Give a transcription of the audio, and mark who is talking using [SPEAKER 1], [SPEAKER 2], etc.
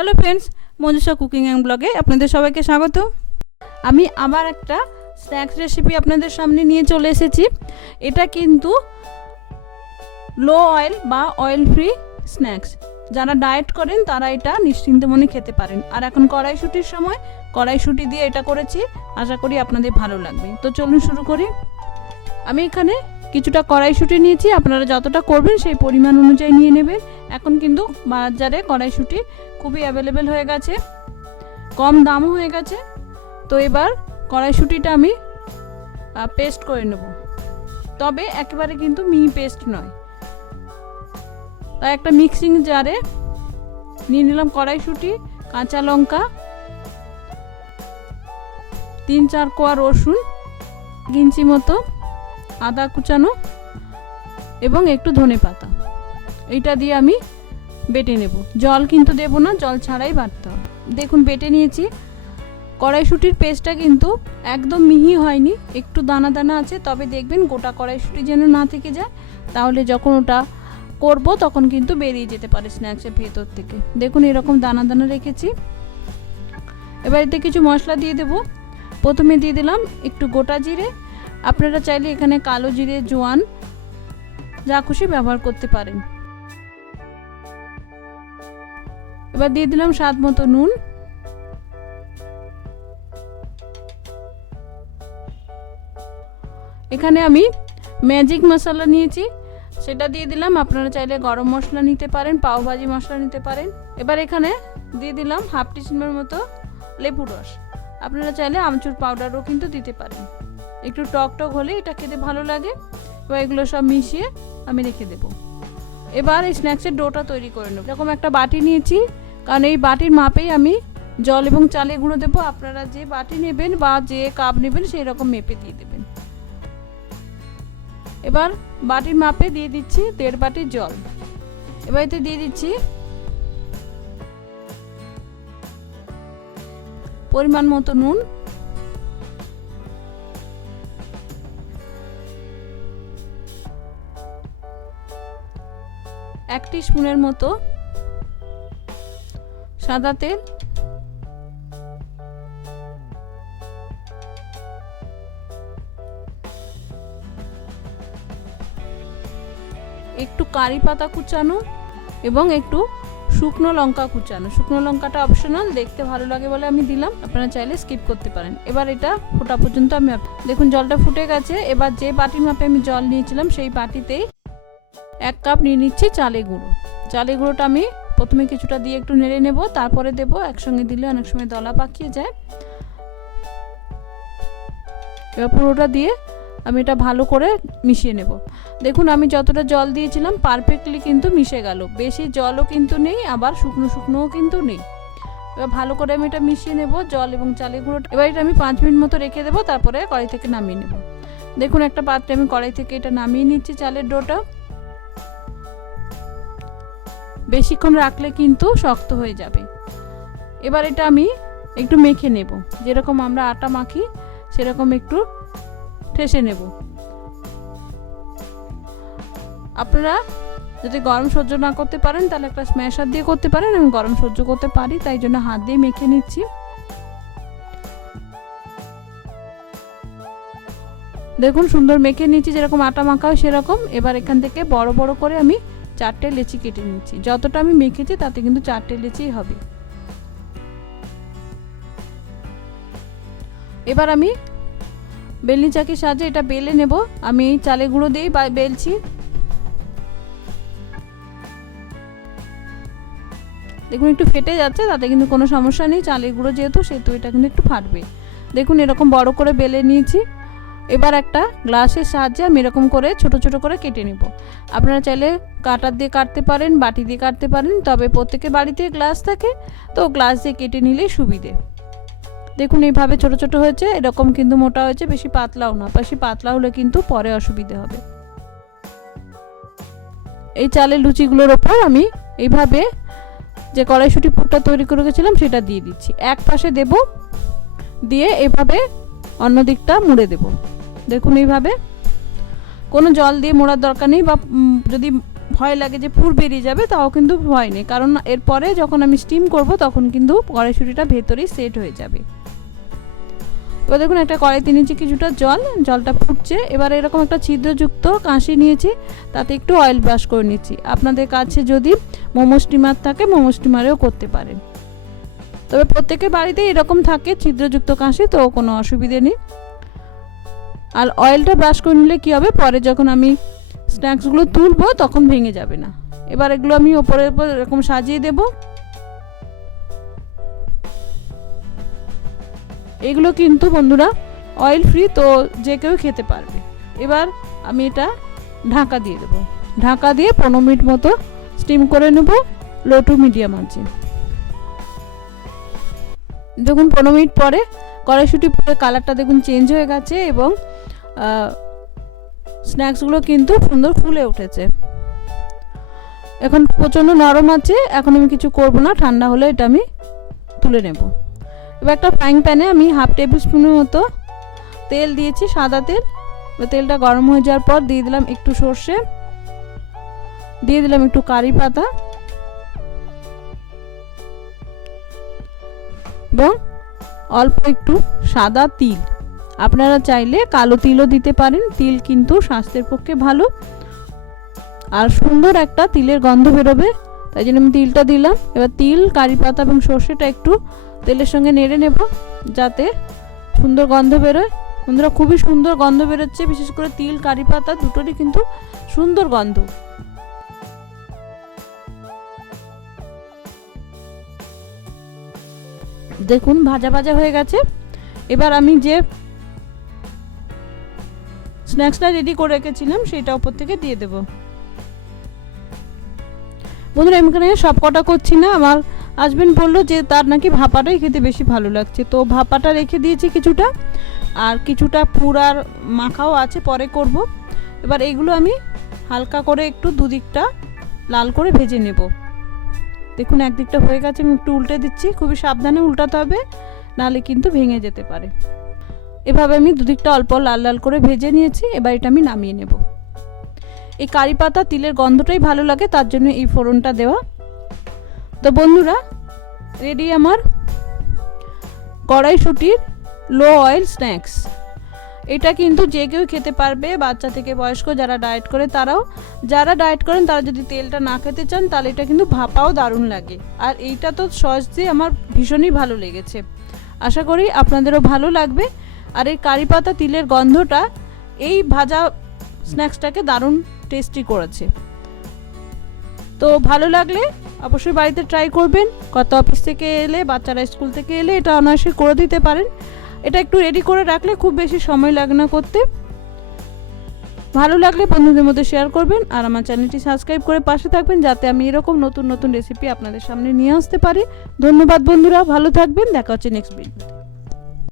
[SPEAKER 1] Hello friends Manjusha cooking and ব্লগে আপনাদের সবাইকে স্বাগত। আমি আবার একটা স্ন্যাক্স রেসিপি আপনাদের সামনে নিয়ে চলে এসেছি। এটা কিন্তু লো অয়েল বা অয়েল ফ্রি স্ন্যাক্স। যারা ডায়েট করেন, তারা এটা নিশ্চিন্ত মনে খেতে পারেন। আর এখন কড়াইশুটির সময়, কড়াইশুটি দিয়ে এটা করেছি। আশা করি আপনাদের ভালো লাগবে। তো চলুন শুরু করি। আমি এখানে কিছুটা কড়াইশুটি নিয়েছি। আপনারা যতটা করবেন, সেই পরিমাণ অনুযায়ী নিয়ে নেবেন। এখন কিন্তু বাজারে কড়াইশুটি খুবই অ্যাভেলেবেল হয়ে গেছে, কম দামও হয়ে গেছে। তো এবার কড়াইশুটিটা আমি পেস্ট করে নেব। তবে একেবারে কিন্তু মিহি পেস্ট নয়। তাই একটা মিক্সিং জারে নিয়ে নিলাম কড়াইশুটি, কাঁচা লঙ্কা, তিন চার কোয়া রসুন ইঞ্চি মতো, আদা কুচানো এবং একটু ধনে পাতা এইটা দিয়ে আমি বেটে নেব। জল কিন্তু দেব না, জল ছাড়াই বাটতে হবে। দেখুন, বেটে নিয়েছি। কড়াইশুটির পেস্টটা কিন্তু একদম মিহি হয়নি, একটু দানা দানা আছে, তবে দেখবেন গোটা কড়াইশুটি যেন না থেকে যায়। তাহলে যখন ওটা করব, তখন কিন্তু বেরিয়ে যেতে পারে স্ন্যাক্সের ভেতর থেকে। দেখুন, এরকম দানা দানা রেখেছি। এবার এতে কিছু মশলা দিয়ে দেব। প্রথমে দিয়ে দিলাম একটু গোটা জিরে। আপনারা চাইলে এখানে কালো জিরে, জোয়ান, যা খুশি ব্যবহার করতে পারেন। এবার দিয়ে দিলাম স্বাদ মতো নুন। এখানে আমি ম্যাজিক মশলা নিয়েছি, সেটা দিয়ে দিলাম। আপনারা চাইলে গরম মশলা নিতে পারেন পাওভাজি মশলা নিতে পারেন। এবার এখানে দিয়ে দিলাম হাফ টিস্পুনের মতো লেবু রস। আপনারা চাইলে আমচুর পাউডারও কিন্তু দিতে পারেন। একটু টক টক হলে এটা খেতে ভালো লাগে, এবার এগুলো সব মিশিয়ে আমি রেখে দেবো। এবার এই স্ন্যাক্সের ডোটা তৈরি করে নেব। এরকম একটা বাটি নিয়েছি কারণ এই বাটির মাপেই আমি জল এবং চালে গুঁড়ো দেবো। আপনারা যে বাটি নেবেন বা যে কাপ নেবেন সেই রকম মেপে দিয়ে দেবেন। এবার বাটির মাপে দিয়ে দিচ্ছি দেড় বাটি জল। এবার এতে দিয়ে দিচ্ছি পরিমাণ মতো নুন। এক স্পুনের মতো সাদা তেল। একটু কারি পাতা কুচানো এবং একটু শুকনো লঙ্কা কুচানো। শুকনো লঙ্কাটা অপশনাল দেখতে ভালো লাগে বলে আমি দিলাম। আপনারা চাইলে স্কিপ করতে পারেন। এবার এটা ফোটা পর্যন্ত আমি দেখুন, জলটা ফুটে গেছে। এবার যে বাটির মাপে আমি জল নিয়েছিলাম, সেই বাটিতেই এক কাপ নিয়ে নিচ্ছি চালে গুঁড়ো। চালে গুঁড়োটা আমি প্রথমে কিছুটা দিয়ে একটু নেড়ে নেব, তারপরে দেব, একসঙ্গে দিলে অনেক সময় দলা পাকিয়ে যায়। এবার পুরোটা দিয়ে আমি এটা ভালো করে মিশিয়ে নেব। দেখুন, আমি যতটা জল দিয়েছিলাম পারফেক্টলি কিন্তু মিশে গেল। বেশি জলও কিন্তু নেই, আবার শুকনো শুকনোও কিন্তু নেই। এবার ভালো করে আমি এটা মিশিয়ে নেব, জল এবং চালের গুঁড়োটা। এবার এটা আমি পাঁচ মিনিট মতো রেখে দেবো, তারপরে কড়াই থেকে নামিয়ে নেব। দেখুন, একটা পাত্রে আমি কড়াই থেকে এটা নামিয়ে নিচ্ছি চালের ডোটা। বেশিক্ষণ রাখলে কিন্তু শক্ত হয়ে যাবে। এবার এটা আমি একটু মেখে নেব। যেরকম আমরা আটা মাখি, সেরকম একটু ঠেসে নেব। আপনারা যদি গরম সহ্য না করতে পারেন, তাহলে একটা স্ম্যাশার দিয়ে করতে পারেন। আমি গরম সহ্য করতে পারি, তাই জন্য হাত দিয়ে মেখে নিচ্ছি। দেখুন, সুন্দর মেখে নিচ্ছি। যেরকম আটা মাখা হয়, সেরকম। এবার এখান থেকে বড় বড় করে আমি চারটে লেচি কেটে নিচ্ছি। যতটা আমি মেখেছি তাতে কিন্তু চারটে লেচিই হবে। এবার আমি বেলনি চাকির সাহায্যে এটা বেলে নেব। আমি চালে গুঁড়ো দিয়েই বেলছি। দেখুন, একটু ফেটে যাচ্ছে, তাতে কিন্তু কোনো সমস্যা নেই। চালের গুঁড়ো যেহেতু, সেহেতু এটা কিন্তু একটু ফাটবে। দেখুন, এরকম বড় করে বেলে নিয়েছি। এবার একটা গ্লাসের সাহায্যে আমি এরকম করে ছোট ছোট করে কেটে নেব। আপনারা চাইলে কাটার দিয়ে কাটতে পারেন, বাটি দিয়ে কাটতে পারেন, তবে প্রত্যেকের বাড়িতে গ্লাস থাকে, তো গ্লাস দিয়ে কেটে নিলেই সুবিধে। দেখুন, এইভাবে ছোট ছোট হয়েছে, এরকম কিন্তু মোটা হয়েছে, বেশি পাতলাও না, বেশি পাতলা হলে কিন্তু পরে অসুবিধে হবে। এই চালের লুচিগুলোর ওপর আমি এইভাবে যে কড়াইশুটি পুরটা তৈরি করে গেছিলাম সেটা দিয়ে দিচ্ছি। এক পাশে দেব, দিয়ে এভাবে অন্য দিকটা মুড়ে দেব। দেখুন এইভাবে। কোনো জল দিয়ে মোড়ার দরকার নেই বা যদি ভয় লাগে যে পুর বেরিয়ে যাবে তাও কিন্তু ভয় নেই। কারণ এরপরে যখন আমি স্টিম করব তখন কিন্তু কড়াইশুটিটা ভেতরেই সেট হয়ে যাবে। এবার দেখুন একটা কড়াইতে নিয়েছি কিছুটা জল, জলটা ফুটছে। এবার এরকম একটা ছিদ্রযুক্ত কাঁশি নিয়েছি, তাতে একটু অয়েল ব্রাশ করে নিচ্ছি। আপনাদের কাছে যদি মোমো স্টিমার থাকে, মোমো স্টিমারেও করতে পারেন। তবে প্রত্যেকের বাড়িতে এরকম থাকে ছিদ্রযুক্ত কাঁশি, তো কোনো অসুবিধে নেই। আর অয়েলটা ব্রাশ করে নিলে কী হবে? পরে যখন আমি স্ন্যাক্সগুলো তুলবো, তখন ভেঙে যাবে না। এবার এগুলো আমি ওপরে ওপর এরকম সাজিয়ে দেব। এগুলো কিন্তু বন্ধুরা অয়েল ফ্রি তো যে কেউ খেতে পারবে। এবার আমি এটা ঢাকা দিয়ে দেবো। ঢাকা দিয়ে পনেরো মিনিট মতো স্টিম করে নেব লো টু মিডিয়াম আছে দেখুন, পনেরো মিনিট পরে কড়াইশুটি পুরো কালারটা দেখুন চেঞ্জ হয়ে গেছে এবং স্ন্যাক্সগুলো কিন্তু সুন্দর ফুলে উঠেছে। এখন প্রচণ্ড নরম আছে, এখন আমি কিছু করব না, ঠান্ডা হলে এটা আমি তুলে নেব। এবার একটা ফ্রাইং প্যানে আমি হাফ টেবিল স্পুনের মতো তেল দিয়েছি, সাদা তেল। তেলটা গরম হয়ে যাওয়ার পর দিয়ে দিলাম একটু সর্ষে, দিয়ে দিলাম একটু কারি পাতা। এবং অল্প একটু সাদা তিল। আপনারা চাইলে কালো তিলও দিতে পারেন। তিল কিন্তু স্বাস্থ্যের পক্ষে ভালো। আর সুন্দর একটা তিলের গন্ধ বেরোবে। তাই জন্য আমি তিলটা দিলাম। এবার তিল, কারি পাতা এবং সর্ষেটা একটু তেলের সঙ্গে নেড়ে নেব, যাতে সুন্দর গন্ধ বেরোয়। বন্ধুরা, খুবই সুন্দর গন্ধ বেরোচ্ছে। বিশেষ করে তিল, কারি পাতা দুটোরই কিন্তু সুন্দর গন্ধ। দেখুন, ভাজা ভাজা হয়ে গেছে। এবার আমি যে স্ন্যাক্সটা রেডি করে রেখেছিলাম সেটা ওপর থেকে দিয়ে দেব। বন্ধুরা, আমি এখানে সব কটা করছি না। আমার হাজবেন্ড বলল যে, তার নাকি ভাপাটাই খেতে বেশি ভালো লাগছে। তো ভাপাটা রেখে দিয়েছি কিছুটা, আর কিছুটা পুরার মাখাও আছে, পরে করব। এবার এগুলো আমি হালকা করে একটু দুদিকটা লাল করে ভেজে নেব। দেখুন, একদিকটা হয়ে গেছে, আমি একটু উল্টে দিচ্ছি। খুবই সাবধানে উল্টাতে হবে, নাহলে কিন্তু ভেঙে যেতে পারে। এভাবে আমি দুদিকটা অল্প লাল লাল করে ভেজে নিয়েছি, এবার এটা আমি নামিয়ে নেব। এই কারি পাতা তিলের গন্ধটাই ভালো লাগে, তার জন্য এই ফোড়নটা দেওয়া। তো বন্ধুরা রেডি আমার কড়াইশুটির লো অয়েল স্ন্যাক্স এটা কিন্তু যে কেউ খেতে পারবে, বাচ্চা থেকে বয়স্ক যারা ডায়েট করে তারাও। যারা ডায়েট করেন, তারা যদি তেলটা না খেতে চান, তাহলে এটা কিন্তু ভাপাও দারুণ লাগে। আর এইটা তো সস দিয়ে আমার ভীষণই ভালো লেগেছে। আশা করি আপনাদেরও ভালো লাগবে। আর এই কারি পাতা তিলের গন্ধটা এই ভাজা স্ন্যাক্সটাকে দারুণ টেস্টি করেছে। তো ভালো লাগলে অবশ্যই বাড়িতে ট্রাই করবেন। কত অফিস থেকে এলে, বাচ্চারা স্কুল থেকে এলে এটা অনায়াসে করে দিতে পারেন। এটা একটু রেডি করে রাখলে খুব বেশি সময় লাগে না করতে। ভালো লাগলে বন্ধুদের মধ্যে শেয়ার করবেন আর আমার চ্যানেলটি সাবস্ক্রাইব করে পাশে থাকবেন যাতে আমি এরকম নতুন নতুন রেসিপি আপনাদের সামনে নিয়ে আসতে পারি। ধন্যবাদ বন্ধুরা, ভালো থাকবেন, দেখা হচ্ছে নেক্সট ভিডিওতে